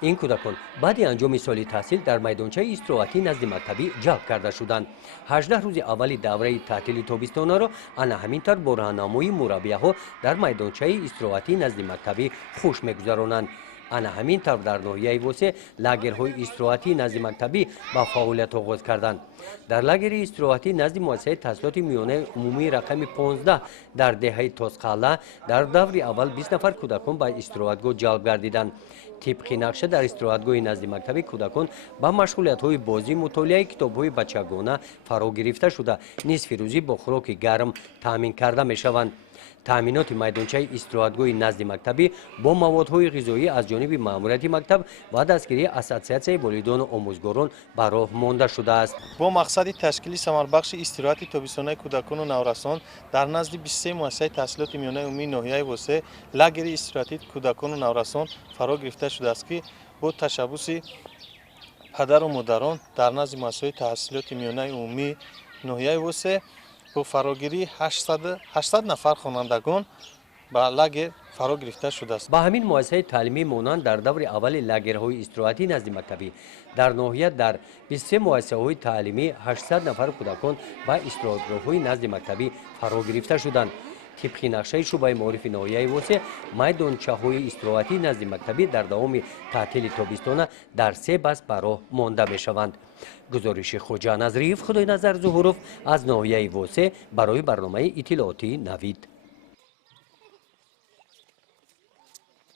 این کودکان بعد انجام سال تحصیل در میدانچه استراحتی نزد مکتبی جلب کرده شدند. 18 روز اولی دوره تعطیل تابستان را آنها همینطور با راهنمایی مربیها در میدانچه استراحتی نزد مکتبی خوش می‌گذرانند. آنها همینطور در ناحیه وسه لاگرهای استراحتی نزد مکتبی با فعالیت آغاز کردند. در لاگر استراحتی نزد مؤسسه تحصیلات میانه عمومی رقم 15 در دهه توسقاله در دور اول 20 نفر کودکان به استراحتگاه جلب گردیدند. طبق نقشه در استراحتگاه نزد مکتب کودکان با مشغولیت‌های بازی، مطالعه کتاب‌های بچگانه فرا گرفته شده نصف روزی با خوراک گرم تامین کرده می‌شوند. تامینات میدانچه استراحتگاه نزد مکتبی با موادهای غذایی از جانب ماموریت مکتب و دستگیری اساسیاسیون والدین و آموزگاران به راه مانده شده است. با مقصد تشکیل ثمربخش استراحت تابستانه کودکان و نورسان در نزد 23 مؤسسه تحصیلات میانه عمومی ناحیه وسه لاگر استراحتی کودکان و نورسان فرا گرفته شده است که با تشبث پدر و مادران در نزد مؤسسه تحصیلات میانه عمومی ناحیه وسه با فراگیری 800 نفر خوانندگان به لاگر فرا گرفته شده است. با همین مؤسسه تعلیمی مانند در دور اول لاگرهای استراحتی نزد مکتبی در ناحیه در 23 مؤسسه‌های تعلیمی 800 نفر کودکان و استراحتگاه‌های نزد مکتبی فرا گرفته شدند. طبق نقشه شعبه معارف ناحیه وسه میدانچه‌های استراحتی نزد مکتبی در دوام تعطیل تابستانه در 3 بس به راه مانده می‌شوند. گزارش خوجا نظریف خدای نظر ظهوروف از ناحیه وسه برای برنامه اطلاعاتی نوید.